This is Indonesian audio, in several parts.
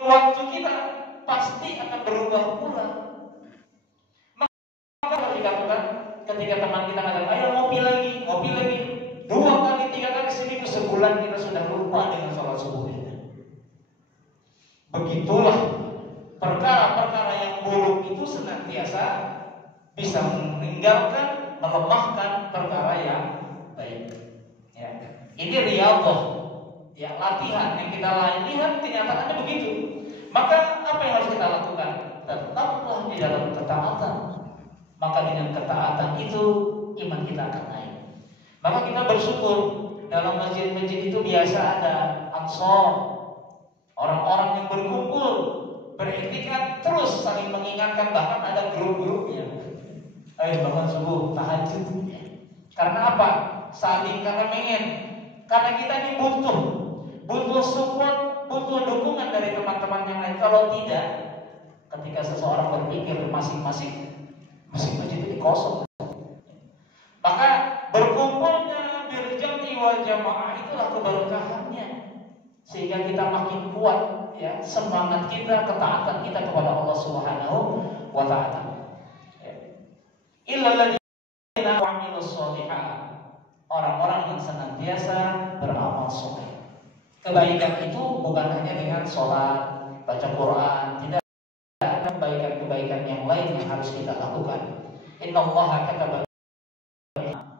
waktu kita pasti akan berubah pula. Maka harus dilakukan ketika teman kita katakan, ayo ngopi lagi. 2 kali, 3 kali seminggu, sebulan kita sudah lupa dengan sholat subuh kita. Begitulah perkara-perkara yang buruk itu senantiasa bisa meninggalkan, melemahkan perkara yang baik. Ya. Ini riyadhah, ya, latihan yang kita lihat kenyataannya begitu. Maka apa yang harus kita lakukan? Tetaplah di dalam ketaatan. Maka dengan ketaatan itu iman kita akan naik. Maka kita bersyukur dalam masjid-masjid itu biasa ada ansor, orang-orang yang berkumpul, beriktikad, terus saling mengingatkan, bahkan ada grup-grupnya. Ayo bangun subuh, tahajud. Karena apa? Saling mengen. Karena kita ini butuh support, butuh dukungan dari teman-teman yang lain. Kalau tidak, ketika seseorang berpikir masing-masing, masjid ini kosong. Maka berkumpulnya birjam'i wal jamaah itulah keberkahannya, sehingga kita makin kuat, ya, semangat kita, ketaatan kita kepada Allah Subhanahu wa taala. Illal ladzina amilus sholihat, orang-orang yang senantiasa beramal saleh. Kebaikan itu bukan hanya dengan sholat, baca Quran, tidak, ada kebaikan-kebaikan yang lain yang harus kita lakukan. Innallaha kataba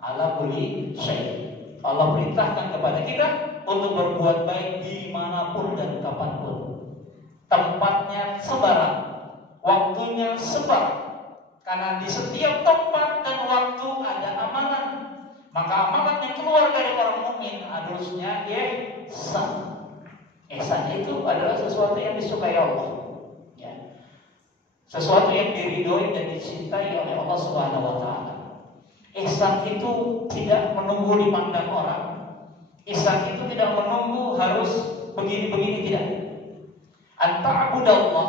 ala kulli syai'. Allah perintahkan kepada kita untuk berbuat baik dimanapun dan kapanpun. Tempatnya sebarang, waktunya sebarang. Karena di setiap tempat dan waktu ada amalan. Maka amalan yang keluar dari orang mukmin harusnya ihsan. Ihsan itu adalah sesuatu yang disukai Allah, ya. Sesuatu yang diridhoi dan dicintai oleh Allah Subhanahu wa taala. Ihsan itu tidak menunggu dipandang orang. Ihsan itu tidak menunggu harus begini-begini, tidak. Anta'budallah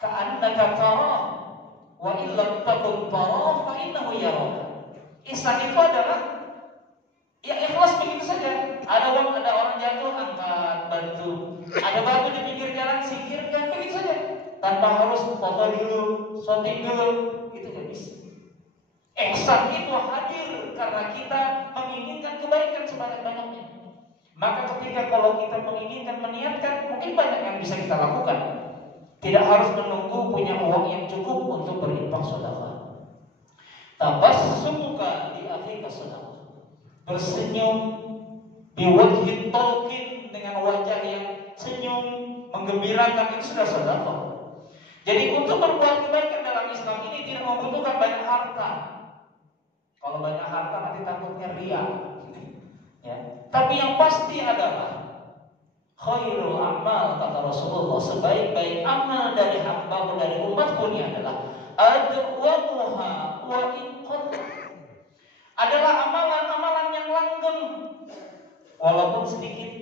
ka'annaka tarah wa illam takun tarah fa innahu yaraka. Ihsan itu adalah ya ikhlas begitu saja. Ada orang jatuh, angkat, bantu. Ada batu di pinggir jalan, singkirkan, begitu saja. Tanpa harus foto dulu, shooting dulu. Itu gak bisa. Ihsan itu hadir karena kita menginginkan kebaikan sebanyak-banyaknya. Maka ketika kalau kita menginginkan, meniatkan, mungkin banyak yang bisa kita lakukan. Tidak harus menunggu punya uang yang cukup untuk berinfak sedekah. Tabassumuka di akhika sedekah. Bersenyum biwajhin talqin, dengan wajah yang senyum menggembirakan, itu sudah sedekah. Jadi untuk berbuat kebaikan dalam Islam ini tidak membutuhkan banyak harta. Kalau banyak harta nanti takutnya riya, ya. Tapi yang pasti adalah khairul amal, kata Rasulullah, sebaik-baik amal dari hamba dari umatku ini adalah adwamuha wa inqad, adalah amalan-amalan yang langgeng walaupun sedikit,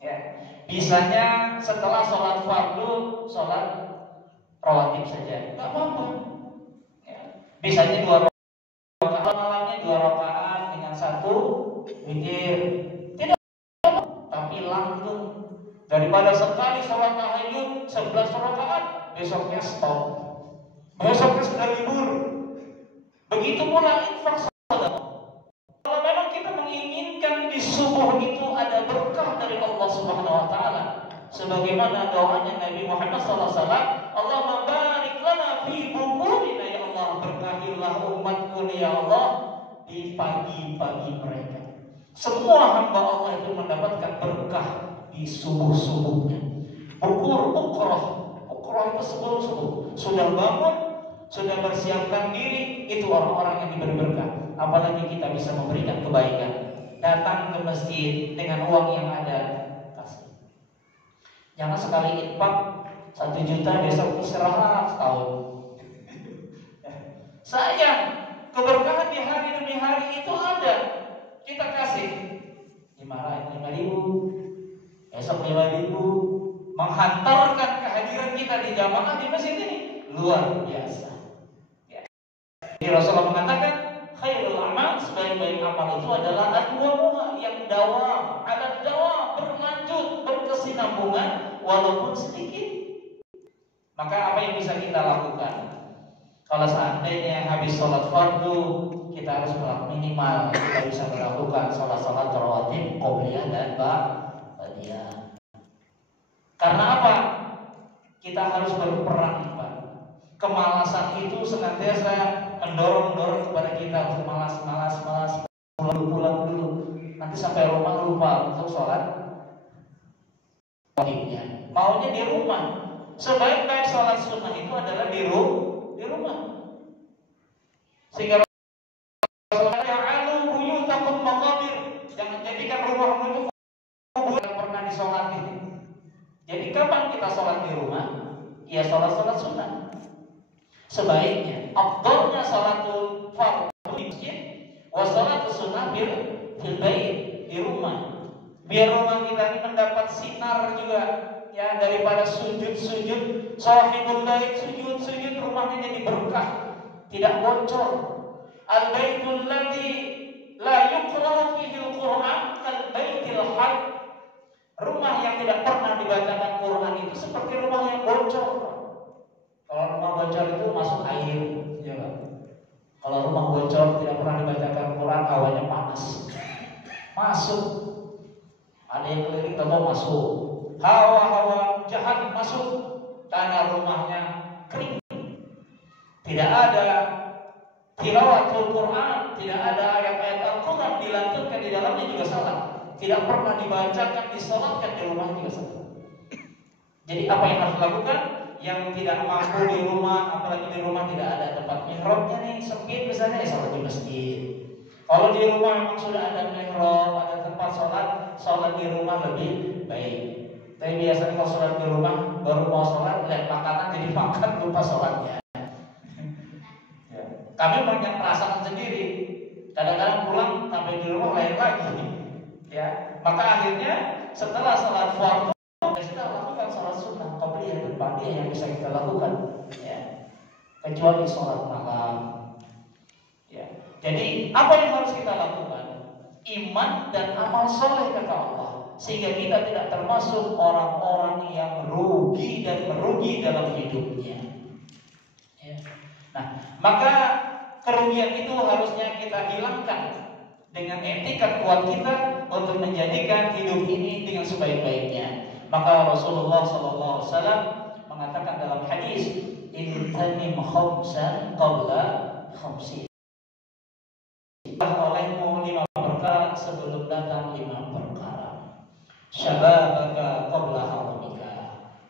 ya. Bisanya setelah sholat fardu, sholat rawatib saja, nggak apa-apa, ya. Bisanya 2 rakaat, malamnya 2 rakaat dengan 1 witir, tidak apa-apa, tapi langgeng. Daripada sekali sholat tahajud 11 rakaat, besoknya stop, besoknya sudah libur. Begitu pula infak. Kalau memang kita menginginkan di subuh itu ada berkah dari Allah Subhanahu wa taala, sebagaimana doanya Nabi Muhammad SAW, Allahumma barik lana fi bukurina, ya Allah, berkahilah umatku ya Allah di pagi-pagi mereka. Semua hamba Allah itu mendapatkan berkah di subuh-subuhnya. Bukur itu sebelum subuh, sudah bangun, sudah bersiapkan diri, itu orang-orang yang diberi berkah. Apalagi kita bisa memberikan kebaikan, datang ke masjid dengan uang yang ada, kasih. Jangan sekali infak 1 juta, besok istirahat setahun. Sayang, keberkahan di hari demi hari itu ada. Kita kasih 5.000, besok 5.000, menghantarkan kehadiran kita di jamaah di masjid ini luar biasa, ya. Jadi Rasulullah mengatakan khairul amal, sebaik-baik amal itu adalah adwamuha, yang dawam, ada dawam, berlanjut, berkesinambungan. berkesinambungan walaupun sedikit. Maka apa yang bisa kita lakukan? Kalau seandainya habis sholat fardu, kita harus minimal kita bisa melakukan sholat-sholat rawatib, qobliyah dan ba'diyah. Karena apa? Kita harus berperang, Pak. Kemalasan itu senantiasa mendorong kepada kita untuk malas, pulang dulu. Nanti sampai rumah lupa untuk sholat wajibnya. Maunya di rumah. Sebaik-baik sholat sunnah itu adalah di rumah. Sehingga jangan jadikan rumahmu itu kubur yang pernah disolati. Jadi kapan kita sholat di rumah? Ya sholat sunnah. Sebaiknya, afdalnya sholatul fardhu di masjid, wa sholatul sunnah fil bait, di rumah. Biar rumah kita ini mendapat sinar juga, ya, daripada sujud. Shahidul bait sujud rumahnya jadi berkah, tidak bocor. Al baitul ladzi la yuqra'u fihi al-Qur'an kal baitil haq. Rumah yang tidak pernah dibacakan Quran itu seperti rumah yang bocor. Kalau rumah bocor itu masuk air, ya kan? Kalau rumah bocor tidak pernah dibacakan Quran, awalnya panas, masuk. Ada yang keliling atau masuk. Hawa jahat masuk, tanah rumahnya kering. Tidak ada tilawatul Quran, tidak ada ayat-ayat Al-Quran dilantunkan di dalamnya juga salah. Tidak pernah dibacakan, disolatkan di rumah juga salah. Jadi apa yang harus dilakukan? Yang tidak mampu di rumah, apalagi di rumah tidak ada tempat mihrabnya nih, sempit misalnya, ya sholat di masjid. Kalau di rumah memang sudah ada mihrab, ada tempat sholat di rumah lebih baik. Tapi biasanya kalau sholat di rumah, baru mau sholat, lihat makanan jadi makan, lupa sholatnya. Ya. Kami banyak perasaan sendiri. Kadang-kadang pulang sampai di rumah lain lagi. Ya, maka akhirnya setelah sholat fardu kita lakukan sholat sunnah, qobliyah dan ba'diyah yang bisa kita lakukan. Ya. Kecuali sholat malam. Ya. Jadi apa yang harus kita lakukan? Iman dan amal soleh kata Allah, sehingga kita tidak termasuk orang-orang yang rugi dan merugi dalam hidupnya. Ya. Nah, maka kerugian itu harusnya kita hilangkan dengan etikat kuat kita untuk menjadikan hidup ini dengan sebaik-baiknya. Maka Rasulullah SAW mengatakan dalam hadis, "Intanim khamsan qabla khamsin." Olehmu 5 perkara sebelum datang 5 perkara. Syababaka qabla haramika.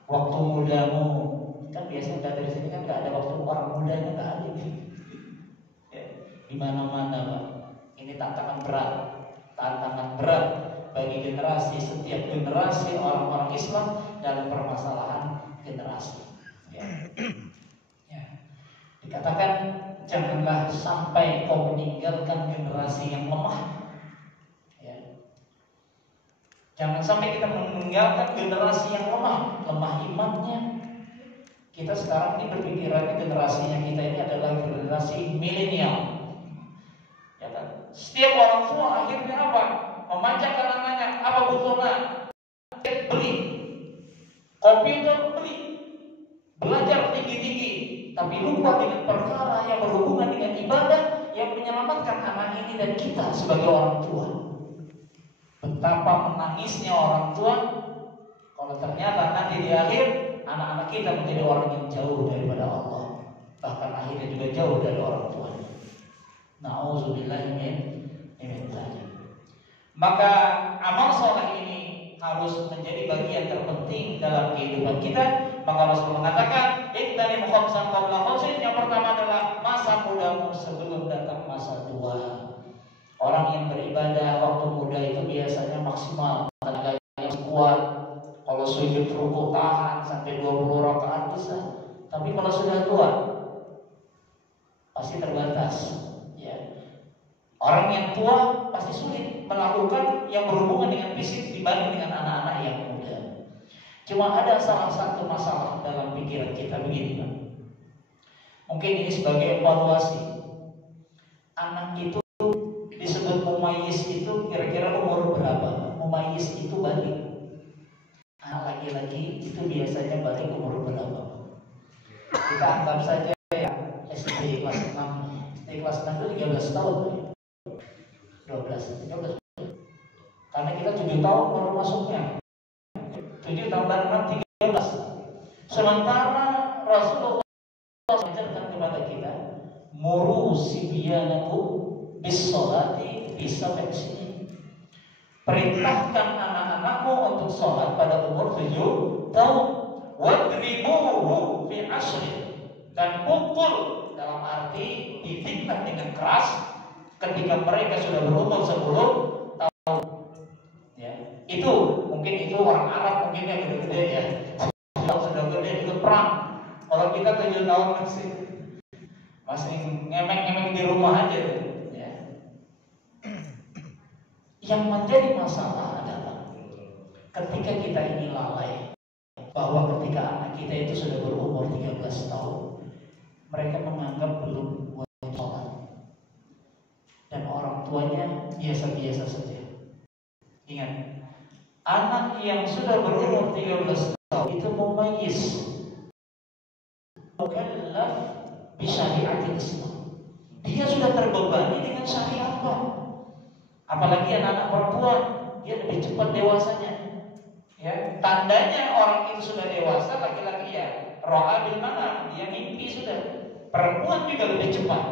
Waktu mudamu, kan biasanya dari sini kan nggak ada waktu orang mudanya, nggak ada. Ya, di mana-mana, Pak. Ini tantangan berat bagi generasi, setiap generasi orang-orang Islam dalam permasalahan generasi. Ya. Ya. Dikatakan janganlah sampai kau meninggalkan generasi yang lemah. Ya. Jangan sampai kita meninggalkan generasi yang lemah imannya. Kita sekarang ini berpikirannya generasinya kita ini adalah generasi milenial. Ya kan? Setiap orang tua akhirnya apa? Memanjakan anaknya, apa butuhnya? Beli komputer, beli, belajar tinggi-tinggi, tapi lupa dengan perkara yang berhubungan dengan ibadah yang menyelamatkan anak ini dan kita sebagai orang tua. Betapa menangisnya orang tua kalau ternyata nanti di akhir anak-anak kita menjadi orang yang jauh daripada Allah, bahkan akhirnya juga jauh dari orang tua. Na'udzubillahi min dzalik. Maka amal soleh ini harus menjadi bagian terpenting dalam kehidupan kita. Maka Rasul mengatakan, "Iqtanim khamsan qabla khamsin." Yang pertama adalah masa mudamu sebelum datang masa tua. Orang yang beribadah waktu muda itu biasanya maksimal, tenaganya kuat. Kalau sujud rukuk tahan sampai 20 rakaat bisa. Tapi kalau sudah tua pasti terbatas. Ya. Orang yang tua pasti sulit melakukan yang berhubungan dengan fisik dibanding dengan anak-anak yang muda. Cuma ada salah satu masalah dalam pikiran kita begini, Pak. Mungkin ini sebagai evaluasi. Anak itu disebut mumayyiz itu kira-kira umur berapa? Mumayyiz itu balik. Anak itu biasanya balik umur berapa? Kita anggap saja ya SD kelas 6. SD kelas 6 itu 13 tahun. 13. Karena kita 7 tahun baru masuknya. 7 tambah 6, 13. Sementara Rasulullah mengajarkan kepada kita, muru sibyanakum bis sholati bisa sini. Perintahkan anak-anakmu untuk sholat pada umur 7 tahun. Wadribuhu fi ashri, dan pukul dalam arti didiklah dengan keras ketika mereka sudah berumur 10 tahun. Ya, itu mungkin itu orang Arab mungkin yang gede-gede ya. Kalau sudah gede ikut perang. Kalau kita 7 tahun masih ngemek-ngemek di rumah aja ya. Yang menjadi masalah adalah ketika kita ini lalai, bahwa ketika anak kita itu sudah berumur 13 tahun, mereka menganggap belum wajib sholat, dan orang tuanya biasa-biasa saja. Ingat, anak yang sudah berumur 13 tahun itu mumayyiz, mukallaf bi syariatil Islam. Dia sudah terbebani dengan syariat Allah. Apalagi anak-anak perempuan, dia lebih cepat dewasanya. Ya, tandanya orang itu sudah dewasa, laki-laki ya, ro'a bil manam, dia mimpi sudah. Perempuan juga lebih cepat.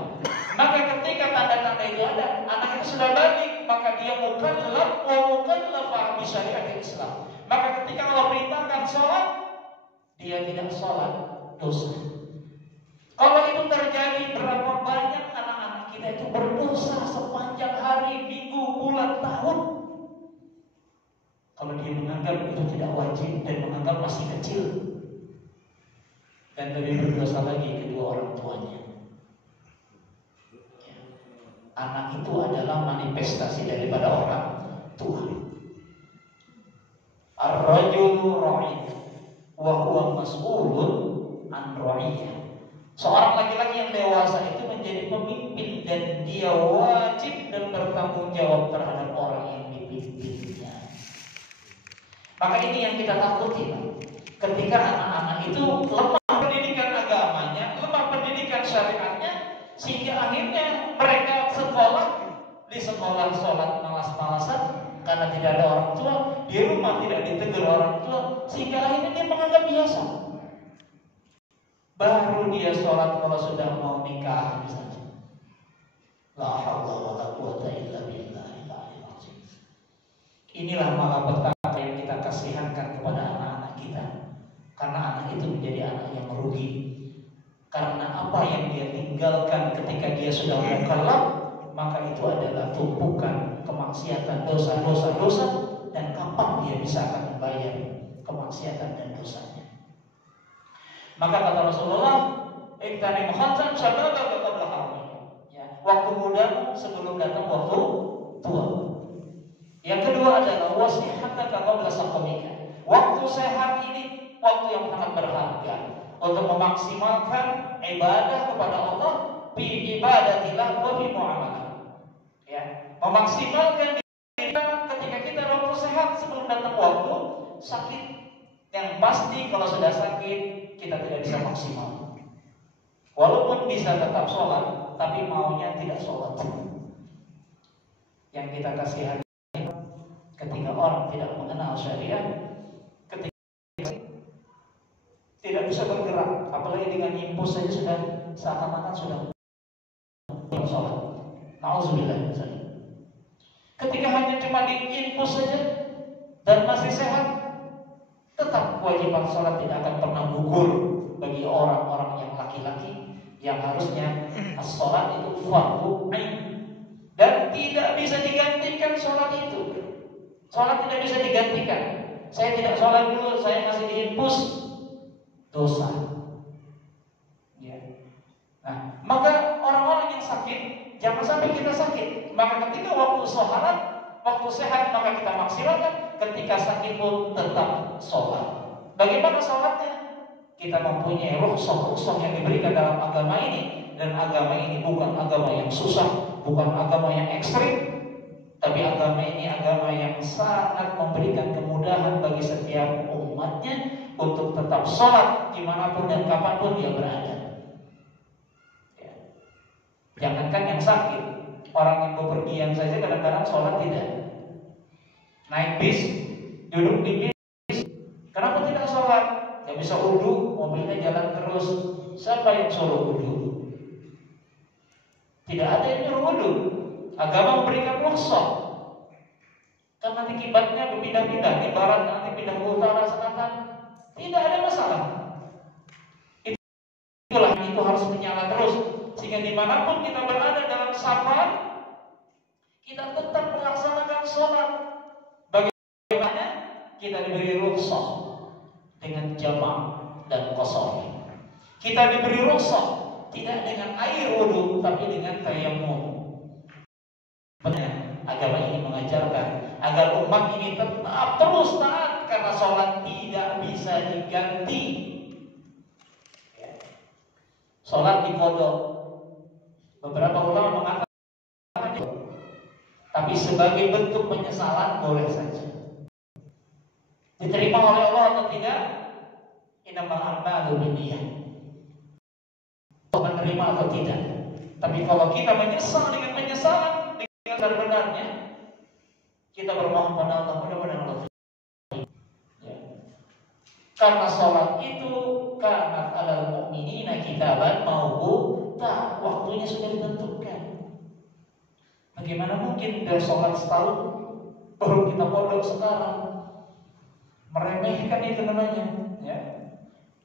Maka ketika tanda-tanda itu ada, anak itu sudah balik, maka dia mukallaf wa mukallafah bi syariatil Islam. Maka ketika Allah perintahkan sholat, dia tidak sholat, dosa. Kalau itu terjadi, berapa banyak anak-anak kita itu berdosa sepanjang hari, minggu, bulan, tahun. Kalau dia menganggap itu tidak wajib dan menganggap masih kecil, dan lebih berdosa lagi kedua orang tuanya. Ya. Anak itu adalah manifestasi daripada orang tua. Ar-rajulu ra'in wa huwa mas'ulun an ra'iyah. Seorang laki-laki yang dewasa itu menjadi pemimpin dan dia wajib dan bertanggung jawab terhadap orang yang dipimpinnya. Maka ini yang kita takuti, ketika anak-anak itu lemah pendidikan agamanya, lemah pendidikan syariatnya, sehingga akhirnya mereka di sekolah sholat malas-malasan karena tidak ada orang tua, di rumah tidak ditegur orang tua, sehingga akhirnya dia menganggap biasa. Baru dia sholat kalau sudah mau nikah misalnya. La haula wala quwwata illa billahil aliyyil azim. Inilah malapetaka yang kita kasihankan kepada anak-anak kita. Karena anak itu menjadi anak yang merugi. Karena apa yang dia tinggalkan ketika dia sudah mukallaf, maka itu adalah tumpukan kemaksiatan, dosa, dan kapan dia bisa akan membayar kemaksiatan dan dosanya. Maka kata Rasulullah, "Iktanim khamsan syababaka qabla haramih." Ya, waktu muda sebelum datang waktu tua. Yang kedua adalah wasihataka qabla saqamika. Waktu sehat ini waktu yang sangat berharga untuk memaksimalkan ibadah kepada Allah, bi ibadatillah wa bi muamalah. Ya, memaksimalkan ketika kita waktu sehat sebelum datang waktu sakit. Yang pasti kalau sudah sakit kita tidak bisa maksimal. Walaupun bisa tetap sholat, tapi maunya tidak sholat. Yang kita kasihani ketika orang tidak mengenal syariat, ketika tidak bisa bergerak, apalagi dengan impus saja sudah seakan-akan sudah sholat. Nauzubillah misalnya. Ketika hanya cuma diimpus saja dan masih sehat, tetap kewajiban sholat tidak akan pernah gugur bagi orang-orang yang laki-laki yang harusnya sholat itu fardu ain dan tidak bisa digantikan sholat itu. Sholat tidak bisa digantikan. Saya tidak sholat dulu, saya masih diimpus, dosa. Ya. Nah, maka orang-orang yang sakit jangan sampai kita sakit. Maka ketika waktu sholat, waktu sehat maka kita maksimalkan. Ketika sakit pun tetap sholat. Bagaimana sholatnya? Kita mempunyai rukhsah yang diberikan dalam agama ini. Dan agama ini bukan agama yang susah, bukan agama yang ekstrim, tapi agama ini agama yang sangat memberikan kemudahan bagi setiap umatnya, untuk tetap sholat dimanapun dan kapanpun dia berada. Ya. Jangankan yang sakit, orang yang bepergian saja kadang-kadang sholat tidak. Naik bis, duduk di bis, kenapa tidak sholat? Gak bisa wudu, mobilnya jalan terus. Siapa yang suruh wudu? Tidak ada yang suruh wudu. Agama memberikan rukhsah. Kan nanti kibatnya berpindah-pindah, di barat nanti pindah ke utara, selatan. Tidak ada masalah. Itulah itu harus menyala terus, sehingga dimanapun kita berada dalam safar, kita tetap melaksanakan sholat. Bagaimana? Kita diberi rukhsah dengan jamak dan qasar. Kita diberi rukhsah tidak dengan air wudu, tapi dengan tayammum. Benar, agama ini mengajarkan agar umat ini tetap terus taat, karena sholat tidak bisa diganti. Sholat dikodok, beberapa ulama mengatakan, tapi sebagai bentuk penyesalan boleh saja. Diterima oleh Allah atau tidak? Innamal a'malu binniyat. Menerima atau tidak? Tapi kalau kita menyesal dengan penyesalan, dengan sebenarnya, kita bermohon pada Allah, mudah-mudahan Allah. Ya. Karena sholat itu kanat alal mu'minina kitaban mawquta, waktunya sudah ditentukan. Bagaimana mungkin dari sholat setahun baru kita pondok sekarang? Meremehkan itu namanya, ya.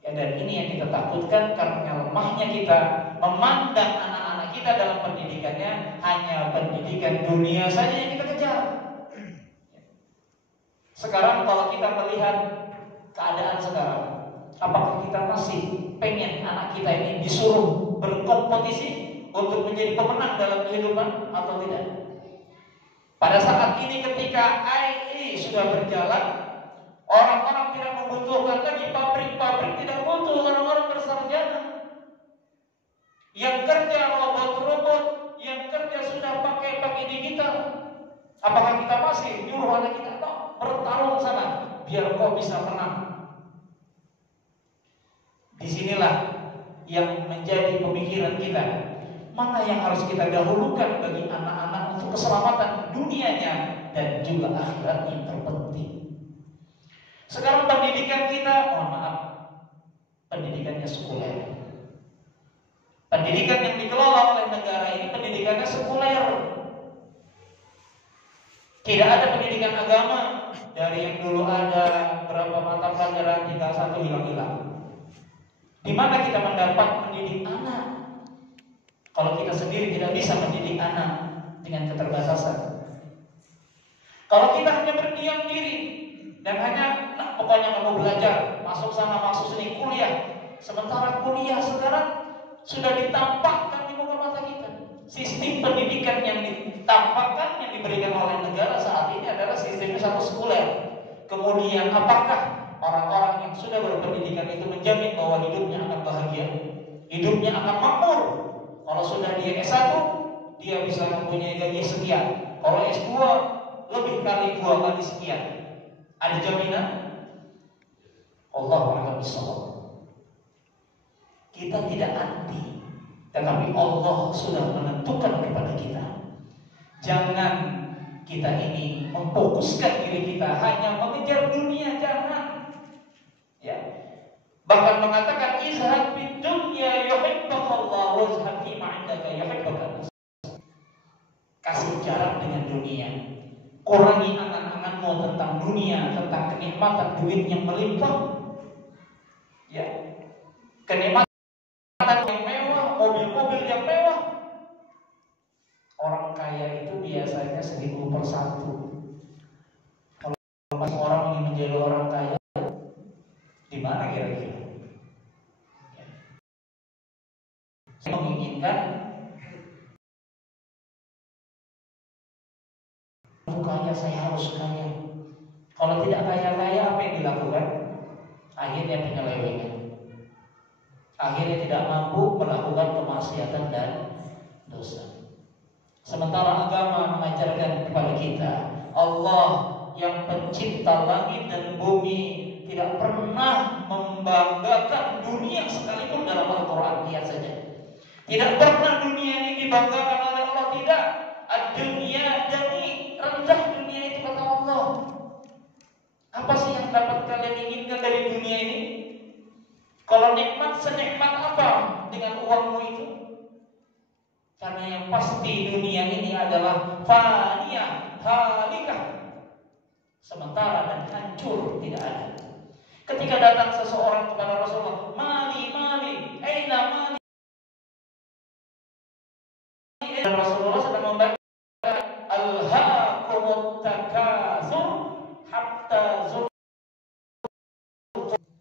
Ya, dan ini yang kita takutkan, karena lemahnya kita memandang anak-anak kita dalam pendidikannya hanya pendidikan dunia saja yang kita kejar. Sekarang kalau kita melihat keadaan sekarang, apakah kita masih pengen anak kita ini disuruh berkompetisi untuk menjadi pemenang dalam kehidupan atau tidak? Pada saat ini ketika AI sudah berjalan, orang-orang tidak membutuhkan lagi pabrik-pabrik, tidak butuh orang-orang bersarjana. Yang kerja robot-robot, yang kerja sudah pakai digital. Apakah kita masih nyuruh anak kita bertarung sana biar kau bisa menang? Disinilah yang menjadi pemikiran kita. Mana yang harus kita dahulukan bagi anak-anak untuk keselamatan dunianya dan juga akhirat yang terpenting. Sekarang pendidikan kita, mohon maaf, pendidikannya sekuler. Pendidikan yang dikelola oleh negara ini pendidikannya sekuler. Tidak ada pendidikan agama. Dari yang dulu ada berapa mata pelajaran, tinggal satu hilang-hilang. Di mana kita mendapat mendidik anak? Kalau kita sendiri tidak bisa mendidik anak dengan keterbatasan. Kalau kita hanya berdiam diri dan hanya, pokoknya kamu belajar, masuk sana, masuk sini, kuliah. Sementara kuliah sekarang sudah ditampakkan di muka mata kita. Sistem pendidikan yang ditampakkan, yang diberikan oleh negara saat ini adalah sistemnya satu sekuler. Kemudian apakah orang-orang yang sudah berpendidikan itu menjamin bahwa hidupnya akan bahagia, hidupnya akan makmur? Kalau sudah dia S1, dia bisa mempunyai gaji sekian. Kalau S2, lebih kali 2 kali sekian. Ada jaminan? Allahu a'lam bishawab. Kita tidak anti, tetapi Allah sudah menentukan kepada kita. Jangan kita ini memfokuskan diri kita hanya mengejar dunia, jangan. Ya. Bahkan mengatakan izhad bid dunya yuhibbukallah wa izhad fi ma indaka yuhibbukan. Kasih jarak dengan dunia. Kurangi angan-anganmu tentang dunia, tentang kenikmatan duit yang melimpah. Ya. Kenikmatan yang mewah, mobil-mobil yang mewah. Orang kaya itu biasanya 1000%. Kalau orang ingin menjadi orang kaya, di mana kira-kira? Saya menginginkan kaya, saya harus kaya. Kalau tidak kaya-kaya, apa yang dilakukan? Akhirnya penyelewengan. Akhirnya tidak mampu melakukan kemaksiatan dan dosa. Sementara agama mengajarkan kepada kita, Allah yang pencipta langit dan bumi tidak tidak pernah membanggakan dunia sekalipun dalam Al-Quran. Lihat saja. Tidak pernah dunia ini dibanggakan oleh Allah. Tidak. Ad-dunya jami, rendah dunia itu kata Allah. Apa sih yang dapat kalian inginkan dari dunia ini? Kalau nikmat, senikmat apa dengan uangmu itu? Karena yang pasti dunia ini adalah faniyah, halikah, sementara dan hancur, tidak ada. Ketika datang seseorang kepada Rasulullah, mali, aina mali, dan Rasulullah sedang membaca alhaakumut takatsur hatta zur.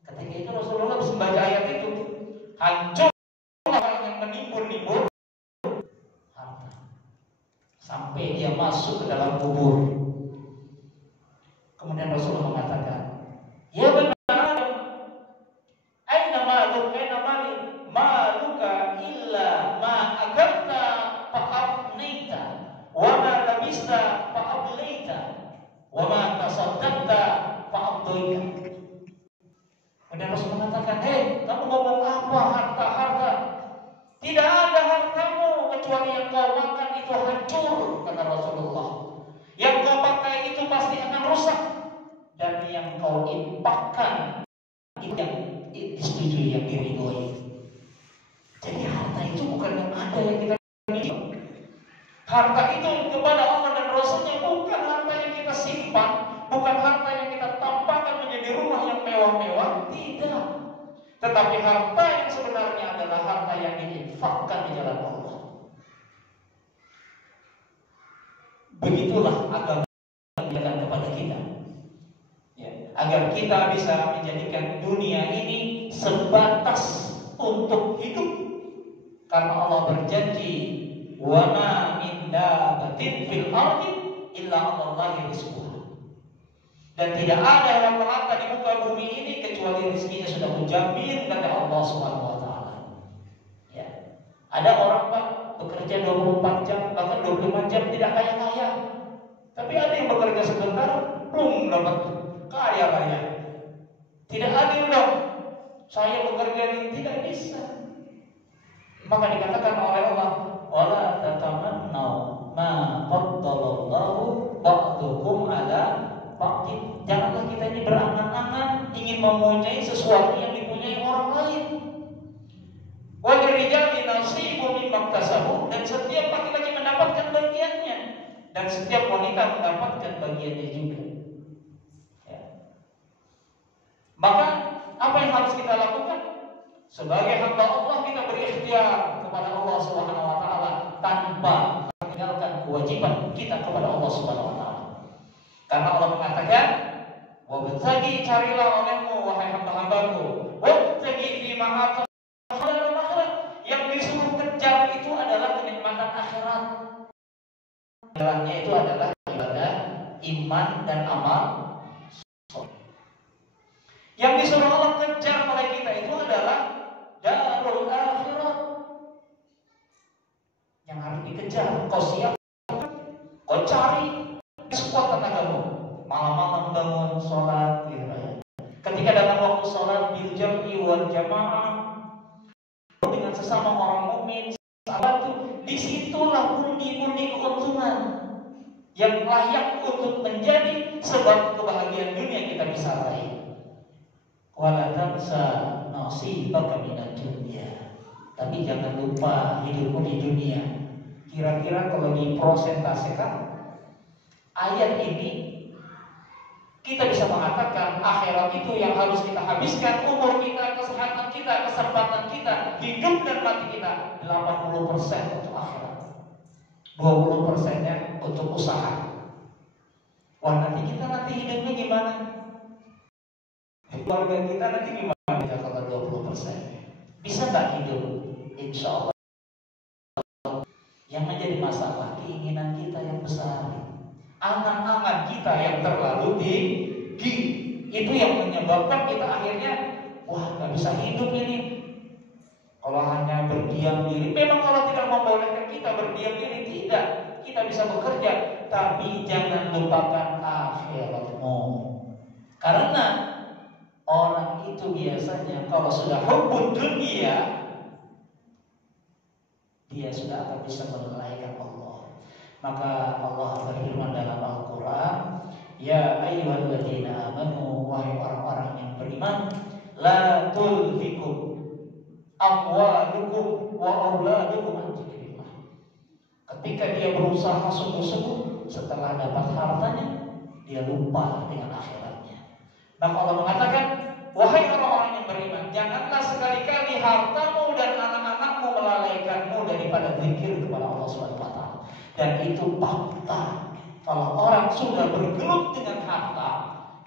Ketika itu Rasulullah bisa membaca ayat itu, hancur orang yang menimbun-nimbun harta sampai dia masuk ke dalam kubur. Kemudian Rasulullah mengatakan, ya benar, aina maluk, aina mali, maluka illa ma akalta fa afnita, wa ma labista fa ablaita, wa ma tasaddaqta fa abdaita. Kemudian Rasul mengatakan, hei, kamu ngomong apa harta-harta? Tidak ada hartamu kecuali yang kau makan itu hancur, kata Rasulullah. Yang kau pakai itu pasti akan rusak, dan yang kau infakkan itu yang disetujui, yang diridhoi. Jadi harta itu bukan yang ada yang kita miliki. Harta itu kepada Allah dan Rasulnya bukan harta yang kita simpan, bukan harta yang kita tampakkan menjadi rumah yang mewah-mewah, tidak. Tetapi harta yang sebenarnya adalah harta yang diinfakkan di jalan Allah. Begitulah agama yang diberikan kepada kita, ya, agar kita bisa menjadikan dunia ini sebatas untuk hidup. Karena Allah berjanji, wa ma min dabbatin fil ardi illa 'alallahi rizquha. Dan tidak ada yang melata di muka bumi ini kecuali rezekinya sudah menjamin, kata Allah Subhanahu wa taala. Ya. Ada orang Pak bekerja 24 jam, bahkan 25 jam tidak kaya-kaya. Tapi ada yang bekerja sebentar, belum dapat kaya raya. Tidak adil dong. Saya bekerja ini tidak bisa. Maka dikatakan oleh Allah, wala tatamannau ma qaddalallahu ba'dukum ala ba'din. Janganlah kita ini berangan-angan ingin mempunyai sesuatu yang dipunyai orang lain. Wa lirijali nasibun mimma iktasabu, dan setiap laki-laki mendapatkan bagiannya, dan setiap wanita mendapatkan bagiannya juga. Ya. Maka apa yang harus kita lakukan? Sebagai hamba Allah kita berikhtiar kepada Allah Subhanahu wa taala tanpa meninggalkan kewajiban kita kepada Allah Subhanahu wa taala. Karena Allah mengatakan, "Wabtaghi, carilah olehmu wahai hamba-hambaku, wabtaghi fi ma ataka." Yang disuruh kejar itu adalah kenikmatan akhirat. Jalannya itu adalah ibadah, iman dan amal. Yang disuruh Allah kejar oleh kita itu adalah darul akhirat. Yang harus dikejar, kau siap, kau cari sekuat tenagamu. Malam-malam bangun sholat, gitu ya. Ketika datang waktu sholat bil jam'i wal jamaah dengan sesama orang mukmin, sahabat itu, disitulah pundi-pundi keuntungan yang layak untuk menjadi sebab kebahagiaan dunia kita bisa raih. Wala tansa nasibaka minad dunya. Tapi jangan lupa hidupmu di dunia. Kira-kira kalau diprosentasikan ayat ini, kita bisa mengatakan akhirat itu yang harus kita habiskan umur kita, kesehatan kita, kesempatan kita, hidup dan mati kita 80% untuk akhirat, 20%-nya untuk usaha. Wah, nanti hidupnya gimana? Keluarga kita nanti gimana kalau 20%? Bisa nggak hidup? Insya Allah. Yang menjadi masalah keinginan kita yang besar, angan-angan kita yang terlalu tinggi, itu yang menyebabkan kita akhirnya wah nggak bisa hidup ini. Kalau hanya berdiam diri, memang Allah tidak membolehkan kita berdiam diri, tidak. Kita bisa bekerja, tapi jangan lupakan akhiratmu. Karena bahwasanya kalau sudah hubbud dunia, dia sudah akan bisa melalaikan Allah. Maka Allah berfirman dalam Al-Quran, ya ayyuhalladzina amanu, wahai orang-orang yang beriman, la tulhikum amwalukum wa auladukum an dzikrillah. Ketika dia berusaha sungguh-sungguh, setelah dapat hartanya, dia lupa dengan akhiratnya. Maka Allah mengatakan, wahai orang-orang yang beriman, janganlah sekali-kali hartamu dan anak-anakmu melalaikanmu daripada zikir kepada Allah Subhanahu wa taala. Dan itu fakta. Kalau orang sudah bergelut dengan harta,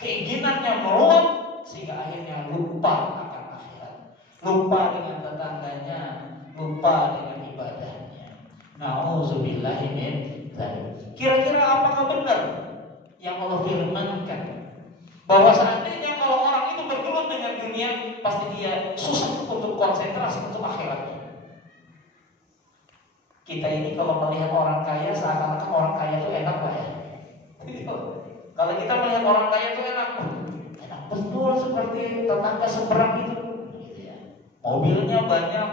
keinginannya meluap sehingga akhirnya lupa akan akhirat, lupa dengan tetangganya, lupa dengan ibadahnya. Nauzubillahi min dzalik. Kira-kira apakah benar yang Allah firmankan bahwa seandainya kalau orang itu bergelut dengan dunia, pasti dia susah untuk konsentrasi untuk akhiratnya? Kita ini kalau melihat orang kaya, seakan-akan orang kaya itu enak lah ya. Kalau kita melihat orang kaya itu enak betul seperti tetangga seberang itu, gitu ya. Mobilnya banyak,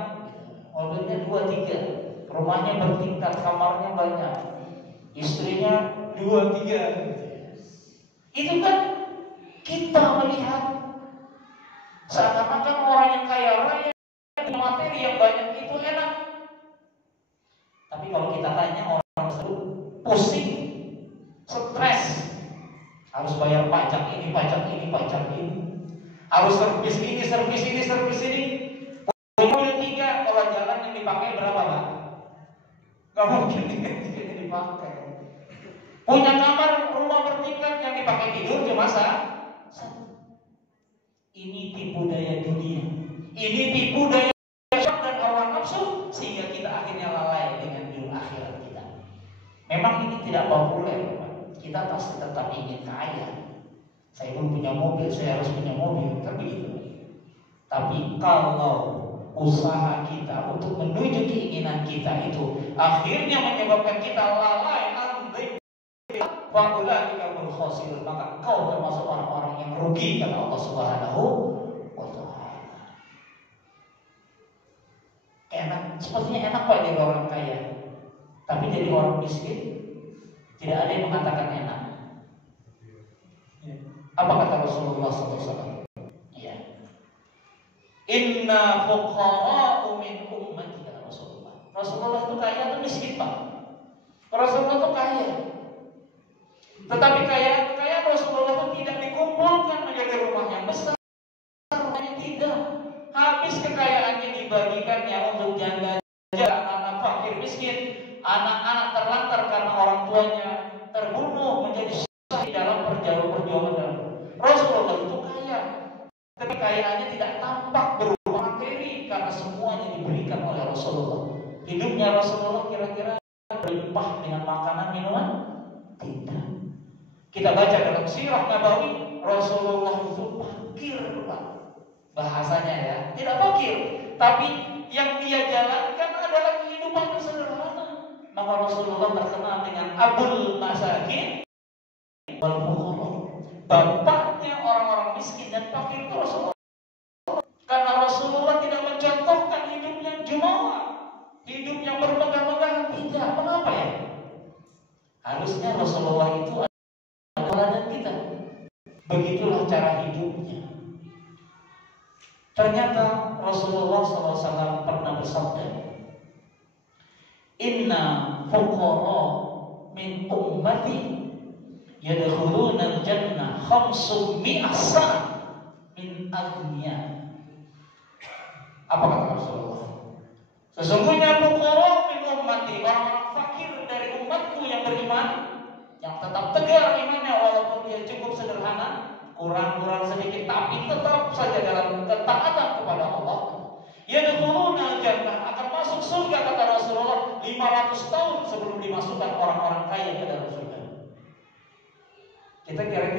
mobilnya 2-3, rumahnya bertingkat, kamarnya banyak, istrinya 2-3. Itu kan kita melihat seakan-akan orang yang kaya raya, materi yang banyak itu enak. Tapi kalau kita tanya orang tersebut pusing, stres, harus bayar pajak ini, pajak ini, pajak ini, harus servis ini, servis ini, servis ini. Punya mobil 3, kalau jalan yang dipakai berapa Pak? Gak mungkin yang dipakai. Punya kamar rumah bertingkat, yang dipakai tidur cuma satu. Ini tipu daya dunia. Ini tipu daya dan hawa nafsu, sehingga kita akhirnya lalai dengan dunia akhirat kita. Memang ini tidak populer, Pak. Kita pasti tetap ingin kaya. Saya pun punya mobil, saya harus punya mobil, kan begitu. Tapi kalau usaha kita untuk menuju keinginan kita itu akhirnya menyebabkan kita lalai, maka kau termasuk orang-orang yang rugi kata Allah Subhanahu wa taala. Enak, sepertinya enak Pak jadi orang kaya, tapi jadi orang miskin tidak ada yang mengatakan enak. Apa kata Rasulullah SAW? Ya, inna fuqara'u min ummati, kata Rasulullah. Rasulullah itu kaya atau miskin Pak? Rasulullah itu kaya. Tetapi kekayaan Rasulullah itu tidak dikumpulkan menjadi rumah yang besar, rumahnya tidak. Habis kekayaannya dibagikannya untuk janda, anak-anak fakir miskin, anak-anak terlantar karena orang tuanya terbunuh menjadi syahid dalam perjuangan dalam. Rasulullah itu kaya, tapi kekayaannya tidak tampak berupa materi karena semuanya diberikan oleh Rasulullah. Hidupnya Rasulullah kira-kira berlimpah dengan makanan minuman? Tidak. Kita baca dalam sirah Nabawi, Rasulullah itu fakir, Pak. Bahasanya ya, tidak fakir, tapi yang dia jalankan adalah kehidupan yang sederhana. Maka Rasulullah terkenal dengan Abul Masakin wal Fuqara. Bapaknya orang-orang miskin dan fakir itu Rasulullah. Karena Rasulullah tidak mencontohkan hidup yang jumawa, hidup yang bermegah-megah, tidak. Kenapa ya? Harusnya Rasulullah itu teladan kita. Begitulah cara hidupnya. Ternyata Rasulullah SAW pernah bersabda, inna fuqara min ummati yadkhuluna al-jannah 500 min aghniya. Apa kata Rasulullah? Sesungguhnya fuqara min ummati, orang-orang fakir dari umatku yang beriman, yang tetap tegar imannya walaupun dia cukup sederhana, kurang sedikit, tapi tetap saja dalam ketaatan kepada Allah. Yadkhuluna jannah, akan masuk surga kata Rasulullah 500 tahun sebelum dimasukkan orang-orang kaya ke dalam surga. Kita kira-kira